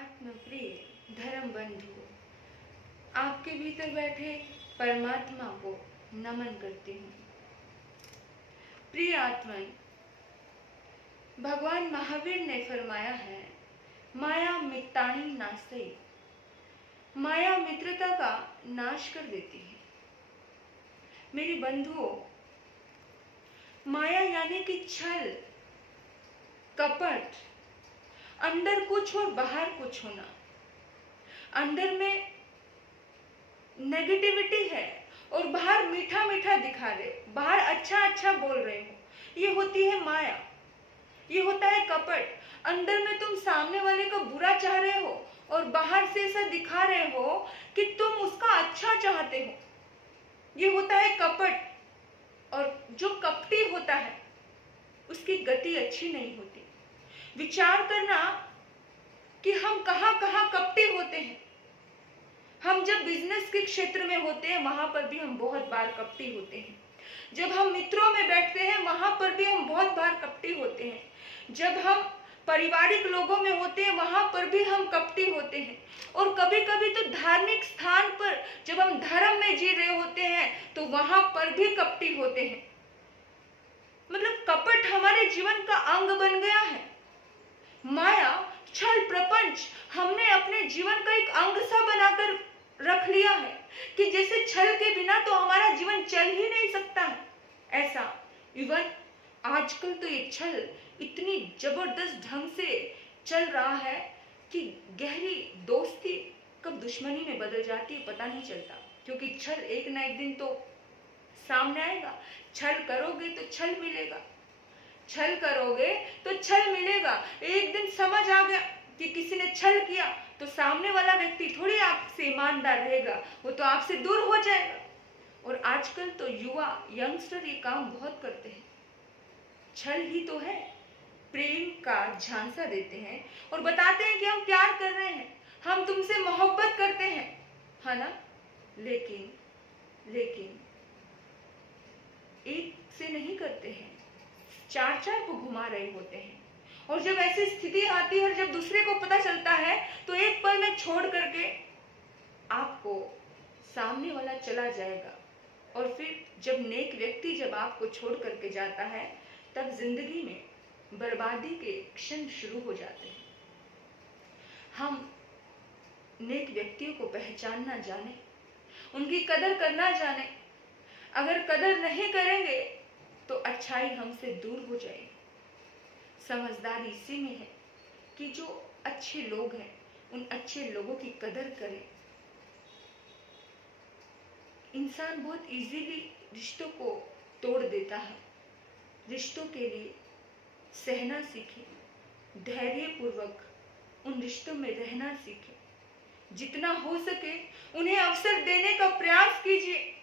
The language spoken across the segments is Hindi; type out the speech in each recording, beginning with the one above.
आत्मप्रिय धर्म बंधु, आपके भीतर बैठे परमात्मा को नमन करती हूँ। प्रिय आत्मन, भगवान महावीर ने फरमाया है, माया मित्ताणी नासई, माया मित्रता का नाश कर देती है। मेरे बंधुओं, माया यानी कि छल, कपट, अंदर कुछ और बाहर कुछ होना। अंदर में नेगेटिविटी है और बाहर मीठा मीठा दिखा रहे, बाहर अच्छा अच्छा बोल रहे हो, ये होती है माया। ये होता है कपट। अंदर में तुम सामने वाले का बुरा चाह रहे हो और बाहर से ऐसा दिखा रहे हो कि तुम उसका अच्छा चाहते हो। ये होता है कपट। और जो कपटी होता है उसकी गति अच्छी नहीं होती। विचार करना कि हम कहाँ कहाँ कपटी होते हैं। हम जब बिजनेस के क्षेत्र में होते हैं वहां पर भी हम बहुत बार कपटी होते हैं। जब हम मित्रों में बैठते हैं वहां पर भी हम बहुत बार कपटी होते हैं। जब हम पारिवारिक लोगों में होते हैं वहां पर भी हम कपटी होते हैं। और कभी कभी तो धार्मिक स्थान पर जब हम धर्म में जी रहे होते हैं तो वहां पर भी कपटी होते हैं। मतलब कपट हमारे जीवन का अंग बन गया है। माया, छल, प्रपंच हमने अपने जीवन का एक अंग सा बनाकर रख लिया है कि जैसे छल के बिना तो हमारा जीवन चल ही नहीं सकता है। ऐसा इवन आजकल तो ये छल इतनी जबरदस्त ढंग से चल रहा है कि गहरी दोस्ती कब दुश्मनी में बदल जाती है पता नहीं चलता। क्योंकि छल एक ना एक दिन तो सामने आएगा। छल करोगे तो छल मिलेगा, छल करोगे तो छल मिलेगा। एक दिन समझ आ गया कि किसी ने छल किया तो सामने वाला व्यक्ति थोड़ी आपसे ईमानदार रहेगा, वो तो आपसे दूर हो जाएगा। और आजकल तो युवा यंगस्टर ये काम बहुत करते हैं। छल ही तो है, प्रेम का झांसा देते हैं और बताते हैं कि हम प्यार कर रहे हैं, हम तुमसे मोहब्बत करते हैं, है ना। लेकिन एक से नहीं करते हैं, चार चार को घुमा रहे होते हैं। और जब ऐसी स्थिति आती है और जब दूसरे को पता चलता है तो एक पल में छोड़ करके आपको सामने वाला चला जाएगा। और फिर जब नेक व्यक्ति जब आपको छोड़ करके जाता है तब जिंदगी में बर्बादी के क्षण शुरू हो जाते हैं। हम नेक व्यक्तियों को पहचानना जाने, उनकी कदर करना जाने। अगर कदर नहीं करेंगे तो अच्छाई हमसे दूर हो जाएगी। समझदारी इसी में है कि जो अच्छे लोग हैं उन अच्छे लोगों की कदर करें। इंसान बहुत इजीली रिश्तों को तोड़ देता है। रिश्तों के लिए सहना सीखें, धैर्यपूर्वक उन रिश्तों में रहना सीखें। जितना हो सके उन्हें अवसर देने का प्रयास कीजिए,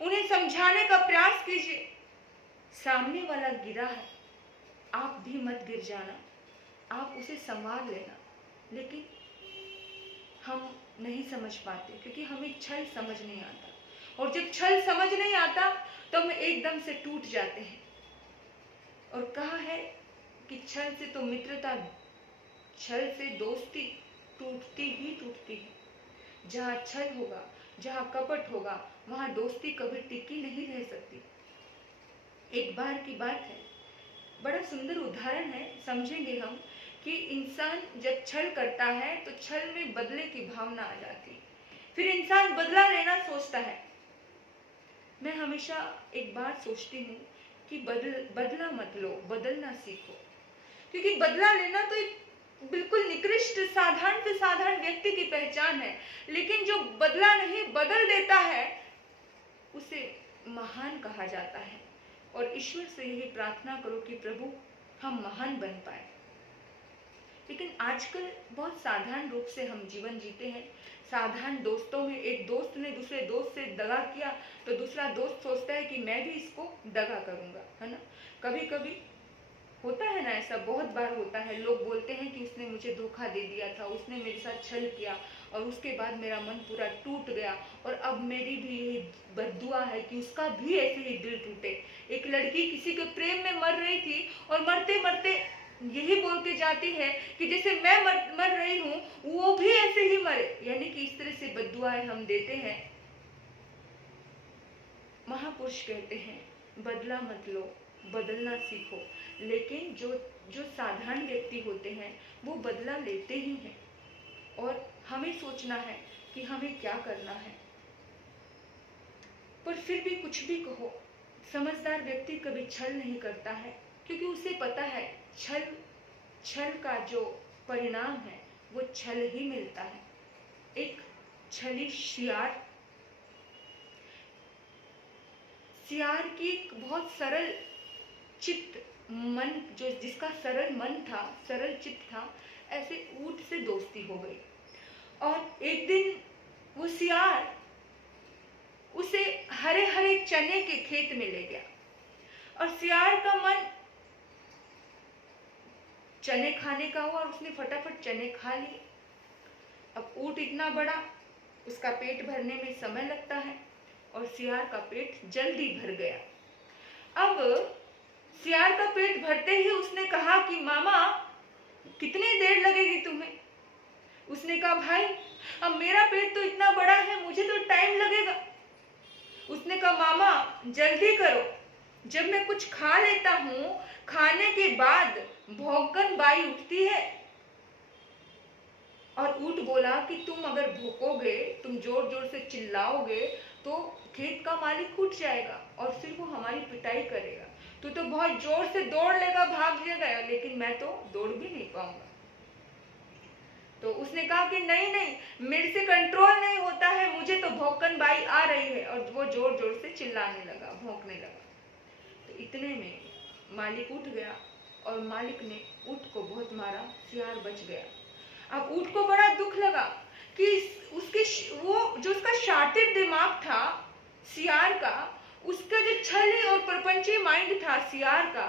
उन्हें समझाने का प्रयास कीजिए। सामने वाला गिरा है, आप भी मत गिर जाना, आप उसे संभाल लेना। लेकिन हम नहीं समझ पाते क्योंकि हमें छल समझ नहीं आता। और जब छल समझ नहीं आता तो हम एकदम से टूट जाते हैं। और कहा है कि छल से तो मित्रता, छल से दोस्ती टूटती ही टूटती है। जहाँ छल होगा, जहाँ कपट होगा, वहाँ दोस्ती कभी टिकी नहीं रह सकती। एक बार की बात है, बड़ा सुंदर उदाहरण है, समझेंगे हम कि इंसान जब छल करता है तो छल में बदले की भावना आ जाती है। फिर इंसान बदला लेना सोचता है। मैं हमेशा एक बात सोचती हूँ कि बदला मत लो, बदलना सीखो। क्योंकि बदला लेना तो एक बिल्कुल निकृष्ट साधारण से साधारण व्यक्ति की पहचान है। लेकिन जो बदला नहीं बदल देता है उसे महान कहा जाता है। और ईश्वर से यही प्रार्थना करो कि प्रभु हम महान बन पाए। लेकिन आजकल बहुत साधारण रूप से हम जीवन जीते हैं। साधारण दोस्तों में एक दोस्त ने दूसरे दोस्त से दगा किया तो दूसरा दोस्त सोचता है कि मैं भी इसको दगा करूंगा, है ना। कभी कभी होता है ना, ऐसा बहुत बार होता है। लोग बोलते हैं कि उसने मुझे धोखा दे दिया था, उसने मेरे साथ छल किया और उसके बाद मेरा मन पूरा टूट गया और अब मेरी भी यही बद्दुआ है कि उसका भी ऐसे ही दिल टूटे। एक लड़की किसी के प्रेम में मर रही थी और मरते मरते यही बोल के जाती है कि जैसे मैं मर रही हूँ वो भी ऐसे ही मरे, यानी कि इस तरह से बद्दुआएं हम देते हैं। महापुरुष कहते हैं बदला मत लो, बदलना सीखो। लेकिन जो जो साधारण व्यक्ति होते हैं वो बदला लेते ही हैं, और हमें सोचना है कि हमें क्या करना है। पर फिर भी कुछ भी कहो, समझदार व्यक्ति कभी छल नहीं करता है, क्योंकि उसे पता है छल का जो परिणाम है वो छल ही मिलता है। एक छली सियार की एक बहुत सरल चित्त मन, जो जिसका सरल मन था, सरल चित्त था, ऐसे ऊंट से दोस्ती हो गई। और एक दिन वो सियार उसे हरे हरे चने के खेत में ले गया, और सियार का मन चने खाने का हुआ और उसने फटाफट चने खा लिए। अब ऊंट इतना बड़ा, उसका पेट भरने में समय लगता है, और सियार का पेट जल्दी भर गया। अब सियार का पेट भरते ही उसने कहा कि मामा कितनी देर लगेगी तुम्हें? उसने कहा भाई अब मेरा पेट तो इतना बड़ा है, मुझे तो टाइम लगेगा। उसने कहा मामा जल्दी करो, जब मैं कुछ खा लेता हूँ, खाने के बाद भौंकन बाई उठती है। और ऊंट बोला कि तुम अगर भौंकोगे, तुम जोर जोर से चिल्लाओगे तो खेत का मालिक उठ जाएगा और फिर वो हमारी पिटाई करेगा। तू तो बहुत जोर से दौड़ लेगा, भाग जाएगा, लेकिन मैं तो दौड़ भी नहीं पाऊंगा। तो उसने कहा कि नहीं नहीं, मेरे से कंट्रोल नहीं होता है, मुझे तो भौंकन बाई आ रही है। और वो जोर जोर से चिल्लाने लगा, भौंकने लगा। तो इतने में मालिक उठ गया, और मालिक ने ऊंट को बहुत मारा, सियार बच गया। अब ऊंट को बड़ा दुख लगा कि उसका शातिर दिमाग था सियार का, उसका जो छली और प्रपंची माइंड था सियार का,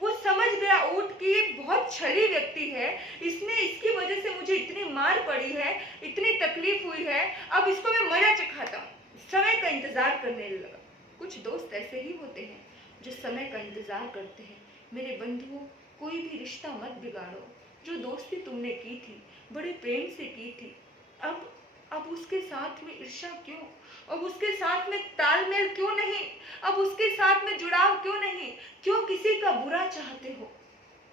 वो समझ गया ऊंट की ये बहुत छली व्यक्ति है, इसकी वजह से मुझे इतनी मार पड़ी है, इतनी तकलीफ हुई है, अब इसको मैं मजा चखाता हूँ। समय का इंतजार करने लगा। कुछ दोस्त ऐसे ही होते हैं जो समय का इंतजार करते हैं। मेरे बंधुओं, कोई भी रिश्ता मत बिगाड़ो। जो दोस्ती तुमने की थी, बड़े प्रेम से की थी, अब उसके साथ में ईर्ष्या क्यों? अब उसके साथ में तालमेल क्यों नहीं? अब उसके साथ में जुड़ाव क्यों नहीं? क्यों किसी का बुरा चाहते हो?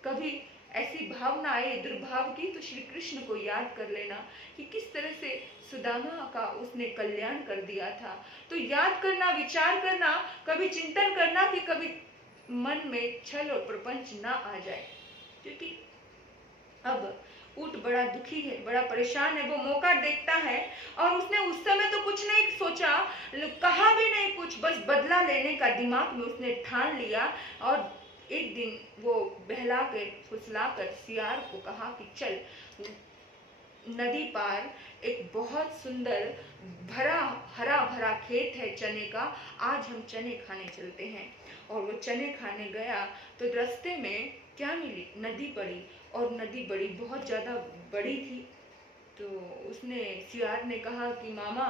कभी ऐसी भावना आए दुर्भाव की तो श्री कृष्ण को याद कर लेना कि किस तरह से सुदामा का उसने कल्याण कर दिया था। तो याद करना, विचार करना, कभी चिंतन करना कि कभी मन में छल और प्रपंच ना आ जाए। क्योंकि अब ऊंट बड़ा दुखी है, बड़ा परेशान है, वो मौका देखता है, और उसने उस समय तो कुछ नहीं सोचा, कहा भी नहीं कुछ, बस बदला लेने का दिमाग में उसने ठान लिया। और एक दिन वो बहला कर फुसला कर सियार को कहा कि चल, नदी पार एक बहुत सुंदर हरा भरा खेत है चने का, आज हम चने खाने चलते हैं। और वो चने खाने गया तो रास्ते में क्या मिली? नदी पड़ी, और नदी बड़ी बहुत ज्यादा बड़ी थी। तो उसने सियार ने कहा कि मामा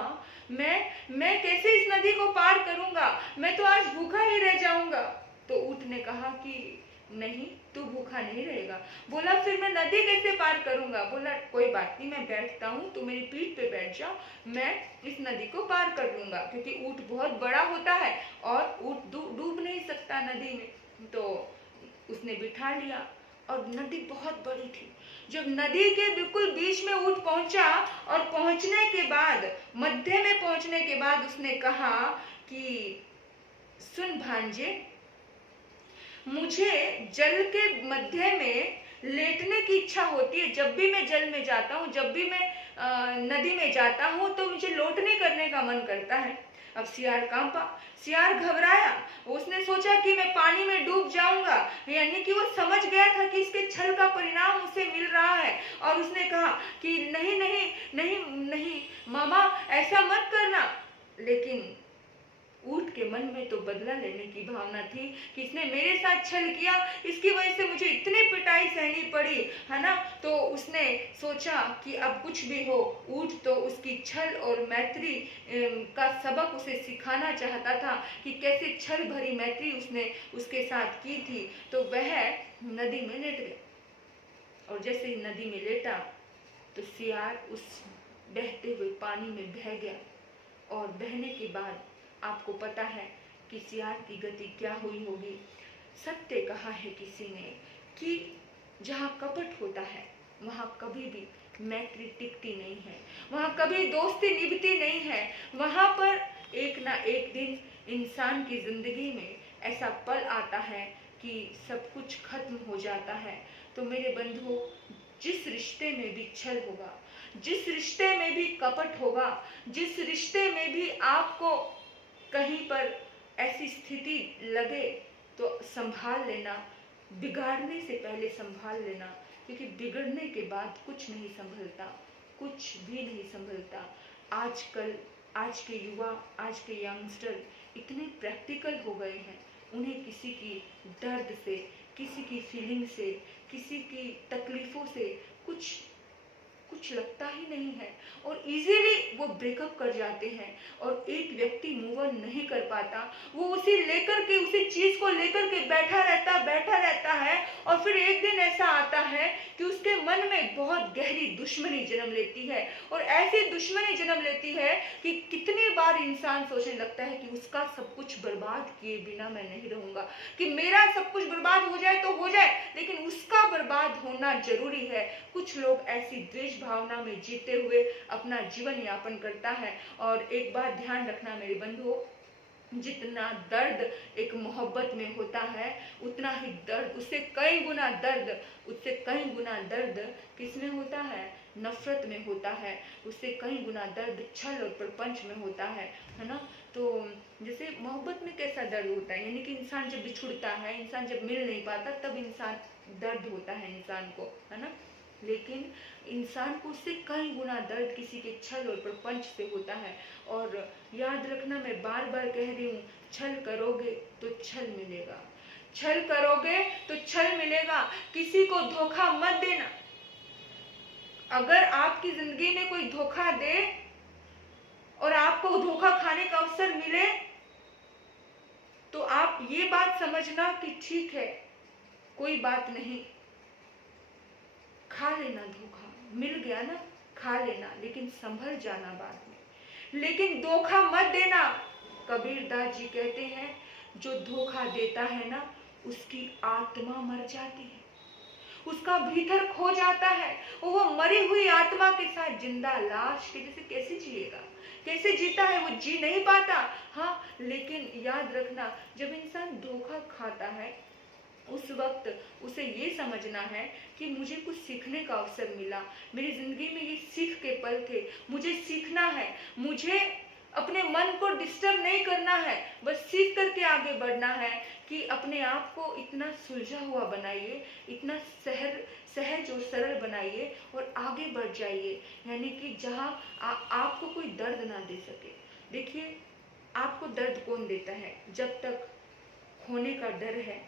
मैं कैसे इस नदी को पार करूंगा, मैं तो आज भूखा ही रह जाऊंगा। तो ऊंट ने कहा कि नहीं, तू भूखा नहीं रहेगा। बोला फिर मैं नदी कैसे पार करूंगा? बोला कोई बात नहीं, मैं बैठता हूँ, तू मेरी पीठ पे बैठ जा, मैं इस नदी को पार कर लूंगा। क्योंकि ऊंट बहुत बड़ा होता है और ऊंट डूब नहीं सकता नदी में। तो उसने बिठा लिया, और नदी बहुत बड़ी थी। जब नदी के बिल्कुल बीच में ऊंट पहुंचा, और पहुंचने के बाद, मध्य में पहुंचने के बाद उसने कहा कि सुन भांजे, मुझे जल के मध्य में लेटने की इच्छा होती है। जब भी मैं जल में जाता हूँ, जब भी मैं नदी में जाता हूँ, तो मुझे लोटने करने का मन करता है। अब सियार कांपा, सियार घबराया, उसने सोचा कि मैं पानी में डूब जाऊंगा, यानी कि वो समझ गया था कि इसके छल का परिणाम उसे मिल रहा है। और उसने कहा कि नहीं नहीं नहीं नहीं मामा, ऐसा मत करना। लेकिन ऊंट के मन में तो बदला लेने की भावना थी कि इसने मेरे साथ छल किया, इसकी वजह से मुझे इतनी पिटाई सहनी पड़ी, है ना। तो उसने सोचा कि अब कुछ भी हो, ऊंट तो उसकी छल और मैत्री का सबक उसे सिखाना चाहता था कि कैसे छल भरी मैत्री उसने उसके साथ की थी। तो वह नदी में लेट गया। और जैसे ही नदी में लेटा तो सियार उस बहते हुए पानी में बह गया। और बहने के बाद आपको पता है कि सियार की गति क्या हुई होगी। सत्य कहा है किसी ने कि जहाँ कपट होता है वहाँ कभी भी मैत्री टिकती नहीं है, वहाँ कभी दोस्ती निभती नहीं है। वहाँ पर एक ना एक दिन इंसान की जिंदगी में ऐसा पल आता है कि सब कुछ खत्म हो जाता है। तो मेरे बंधुओं, जिस रिश्ते में भी छल होगा, जिस रिश्ते में भी कपट होगा, जिस रिश्ते में भी आपको कहीं पर ऐसी स्थिति लगे तो संभाल लेना, बिगाड़ने से पहले संभाल लेना, क्योंकि बिगड़ने के बाद कुछ नहीं संभलता, कुछ भी नहीं संभलता। आजकल आज के युवा, आज के यंगस्टर इतने प्रैक्टिकल हो गए हैं, उन्हें किसी की दर्द से, किसी की फीलिंग से, किसी की तकलीफों से कुछ लगता ही नहीं है और इजीली वो ब्रेकअप कर जाते हैं। और एक व्यक्ति मूव ऑन नहीं कर पाता, वो उसी चीज को लेकर के बैठा रहता है और फिर एक दिन ऐसा आता है कि उसके मन में बहुत गहरी दुश्मनी जन्म लेती है। और ऐसी दुश्मनी जन्म लेती है कि कितनी बार इंसान सोचने लगता है कि उसका सब कुछ बर्बाद किए बिना मैं नहीं रहूंगा, कि मेरा सब कुछ बर्बाद हो जाए तो हो जाए, लेकिन उसका बर्बाद होना जरूरी है। कुछ लोग ऐसी द्वेष भावना में जीते हुए अपना जीवन यापन करता है। और एक बात ध्यान रखना मेरे बंधुओं, जितना दर्द एक मोहब्बत में होता है उतना ही दर्द, उससे कई गुना दर्द किसमें होता है? नफरत में होता है। उससे कई गुना दर्द छल और प्रपंच में होता है ना। तो जैसे मोहब्बत में कैसा दर्द होता है, यानी कि इंसान जब बिछुड़ता है, इंसान जब मिल नहीं पाता, तब इंसान दर्द होता है इंसान को, है ना। लेकिन इंसान को उससे कई गुना दर्द किसी के छल और प्रपंच से होता है। और याद रखना, मैं बार बार कह रही हूँ, छल करोगे तो छल मिलेगा, छल करोगे तो छल मिलेगा। किसी को धोखा मत देना। अगर आपकी जिंदगी में कोई धोखा दे और आपको धोखा खाने का अवसर मिले तो आप ये बात समझना कि ठीक है, कोई बात नहीं, खा लेना, धोखा मिल गया ना, खा लेना, लेकिन संभल जाना बाद में, लेकिन धोखा मत देना। कबीरदास जी कहते हैं, जो धोखा देता है ना, उसकी आत्मा मर जाती है, उसका भीतर खो जाता है, और वो मरी हुई आत्मा के साथ जिंदा लाश के जैसे कैसे जिएगा, कैसे जीता है? वो जी नहीं पाता। हाँ, लेकिन याद रखना, जब इंसान धोखा खाता है उस वक्त उसे ये समझना है कि मुझे कुछ सीखने का अवसर मिला, मेरी जिंदगी में ये सीख के पल थे, मुझे सीखना है, मुझे अपने मन को डिस्टर्ब नहीं करना है, बस सीख करके आगे बढ़ना है। कि अपने आप को इतना सुलझा हुआ बनाइए, इतना सहज और सरल बनाइए और आगे बढ़ जाइए, यानी कि जहाँ आपको कोई दर्द ना दे सके। देखिए, आपको दर्द कौन देता है? जब तक खोने का डर है,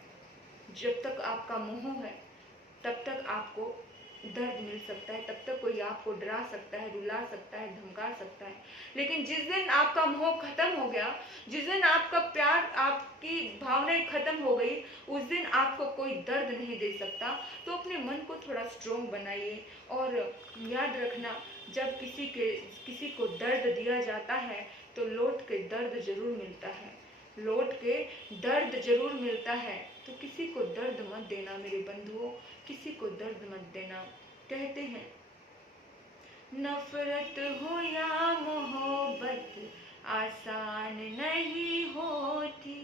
जब तक आपका मोह है, तब तक आपको दर्द मिल सकता है, तब तक कोई आपको डरा सकता है, रुला सकता है, धमका सकता है। लेकिन जिस दिन आपका मोह खत्म हो गया, जिस दिन आपका प्यार, आपकी भावनाएं खत्म हो गई, उस दिन आपको कोई दर्द नहीं दे सकता। तो अपने मन को थोड़ा स्ट्रोंग बनाइए। और याद रखना, जब किसी को दर्द दिया जाता है तो लौट के दर्द जरूर मिलता है, लौट के दर्द जरूर मिलता है। तो किसी को दर्द मत देना मेरे बंधुओं, किसी को दर्द मत देना। कहते हैं, नफरत हो या मोहब्बत आसान नहीं होती,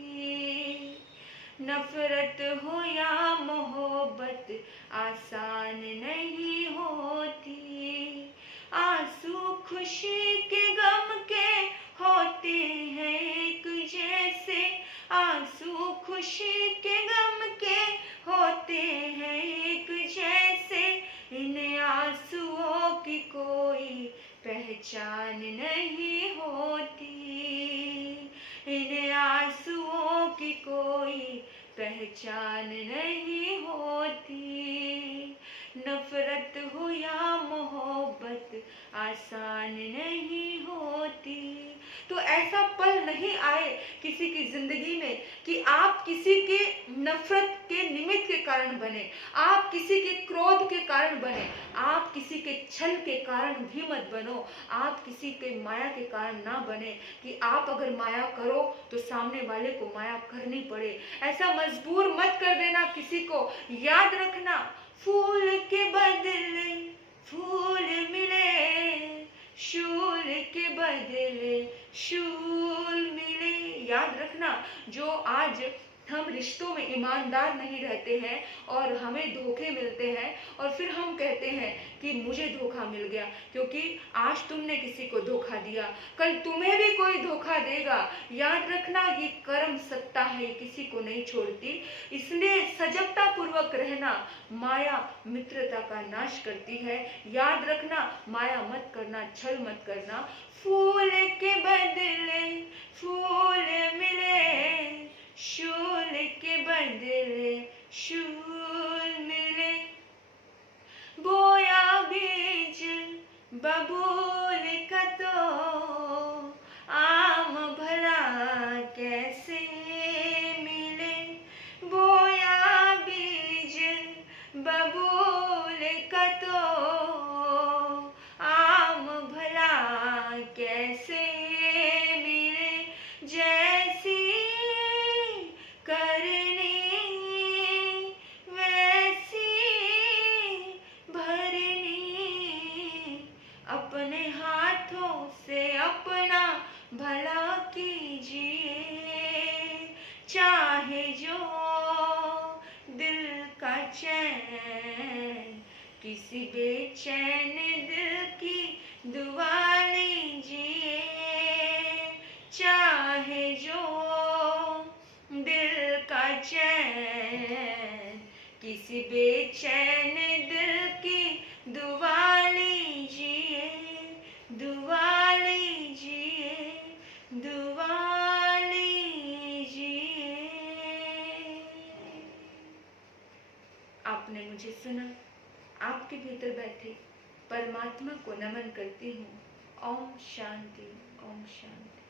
नफरत हो या मोहब्बत आसान नहीं होती, आंसू खुशी के गम के होते हैं एक जैसे, आंसू खुशी के गम के होते हैं एक जैसे, इन आंसुओं की कोई पहचान नहीं होती, इन आंसुओं की कोई पहचान नहीं होती, नफरत हो या मोहब्बत आसान नहीं होती। तो ऐसा पल नहीं आए किसी की जिंदगी में कि आप किसी के नफरत के निमित्त के कारण बने, आप किसी के क्रोध के कारण बने, आप किसी के छल के कारण भी मत बनो, आप किसी के माया के कारण ना बने कि आप अगर माया करो तो सामने वाले को माया करनी पड़े। ऐसा मजबूर मत कर देना किसी को। याद रखना, फूल के बदले फूल मिले, शूल के बदले शूल मिले। याद रखना, जो आज हम रिश्तों में ईमानदार नहीं रहते हैं और हमें धोखे मिलते हैं और फिर हम कहते हैं कि मुझे धोखा मिल गया, क्योंकि आज तुमने किसी को धोखा दिया, कल तुम्हें भी कोई धोखा देगा। याद रखना, ये कर्म सत्ता है, किसी को नहीं छोड़ती, इसलिए सजगता पूर्वक रहना। माया मित्रता का नाश करती है। याद रखना, माया मत करना, छल मत करना। फूल के बदले फूल मिले, शूल के बदले शूल मिले। बोया बीज बबूल का तो आम भला कैसे मिले। बोया बीज बबूल का तो आम भला कैसे मिले। जैसी करनी वैसी भरनी, अपने हाथों से अपना भला कीजिए। चाहे जो दिल का चैन, किसी बेचैन दिल की दुआ लीजिए। चाहे जो दिल का चैन, किसी बेचैन दिल की दुआ लीजिए, दुआ लीजिए, दुआ लीजिए। आपने मुझे सुना, आपके भीतर बैठे परमात्मा को नमन करती हूँ। ओम शांति, ओम शांति।